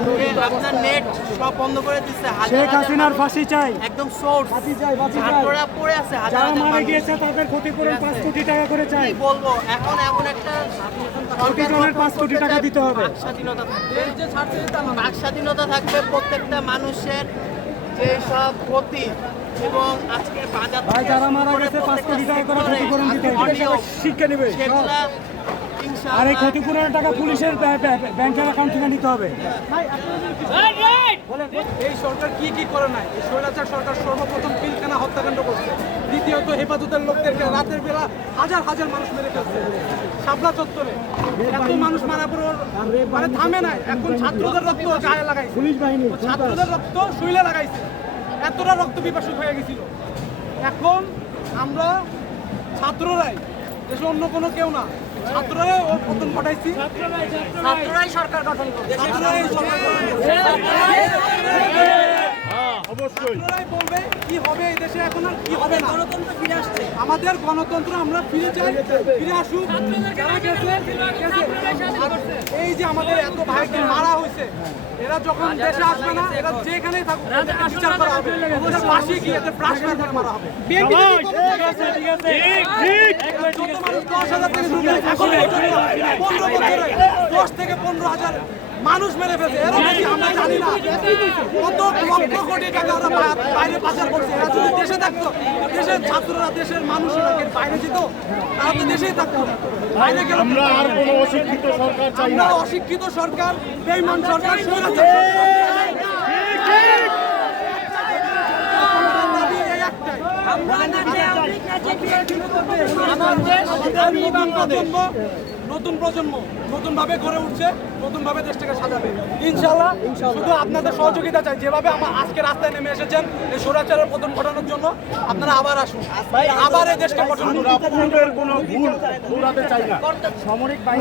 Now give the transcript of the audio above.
আজকে আপনার নেট সব বন্ধ করে দিচ্ছে শেখ হাসিনার ফাঁসি চাই। একদম সোর্স ফাঁসি চাই ছাত্ররা পড়ে আছে হাজার যারা মারা গিয়েছে তাদের ক্ষতিপূরণ পাঁচ কোটি টাকা করে চাই। কি বলব এখন এমন একটা কোটি জনের কোটি টাকা দিতে হবে। স্বাধীনতা থাকবে। বাক স্বাধীনতা থাকবে প্রত্যেকটা মানুষের যে সব ক্ষতি এবং আজকে বাজার ভাই যারা মারা গেছে পাঁচ কোটি টাকা করে ক্ষতিপূরণ দিতে হবে। শিক্ষা নেবে। সেগুলা আর এই ক্ষতিপূরণের টাকা পুলিশের ব্যাংক ব্যাংকের অ্যাকাউন্ট থেকে নিতে হবে। এই সরকার কি কি করে নাই? এই স্বৈরাচার সরকার সর্বপ্রথম পিলখানা হত্যাকাণ্ড করছে। দ্বিতীয়ত হেফাজতের লোকদেরকে রাতের বেলা হাজার হাজার মানুষ মেরে ফেলছে। শাপলা চত্বরে। এত মানুষ মারা পড়ে ওর মানে থামে নাই। এখন ছাত্রদের রক্ত গায়ে লাগাইছে। পুলিশ বাহিনী। ছাত্রদের রক্ত শরীরে লাগাইছে। এতটা রক্ত পিপাসুক হয়ে গেছিল। এখন আমরা ছাত্ররাই দেশে অন্য কোনো কেউ না। ছাত্ররাই ওর পতন ঘটাইছি। ছাত্ররাই সরকার গঠন করবে ছাত্ররাই সরকার বলবে কি হবে এই দেশে এখন আর কি হবে গণতন্ত্র ফিরে আসছে। আমাদের গণতন্ত্র আমরা ফিরে চাই ফিরে আসুক। যারা গেছে গেছে। এই যে আমাদের এত ভাইকে মারা হয়েছে এরা যখন দেশে আসবে না এরা যেখানেই থাকুক বিচার করা হবে। ওদের পাশে গিয়ে এদের মার হবে। দশ হাজার থেকে শুরু করে পনেরো বছরে দশ থেকে পনেরো হাজার মানুষ মেরে ফেলছে। এরা বেশি আমরা জানি না। কত লক্ষ কোটি টাকা ওরা বাইরে পাচার করছে। এরা যদি দেশে থাকতো। দেশের ছাত্ররা দেশের মানুষরা বাইরে যেত তারা তো দেশেই থাকতো। বাইরে গেলে আমরা আর কোনো অশিক্ষিত সরকার চাই না। অশিক্ষিত সরকার বেইমান সরকার স্বৈরাচার আমাদের দাবি এই একটাই। আমাদের নতুন প্রজন্ম নতুন প্রজন্ম ভাবে গড়ে উঠছে নতুন ভাবে দেশটাকে সাজাবে। ইনশাল্লাহ শুধু আপনাদের সহযোগিতা চাই। যেভাবে আমার আজকে রাস্তায় নেমে এসেছেন এই স্বৈরাচারের পতন ঘটানোর জন্য আপনারা আবার আসুন। আবার এই দেশটা গঠন করুন কোনো ভুল চাই না। সামরিক বাহিনী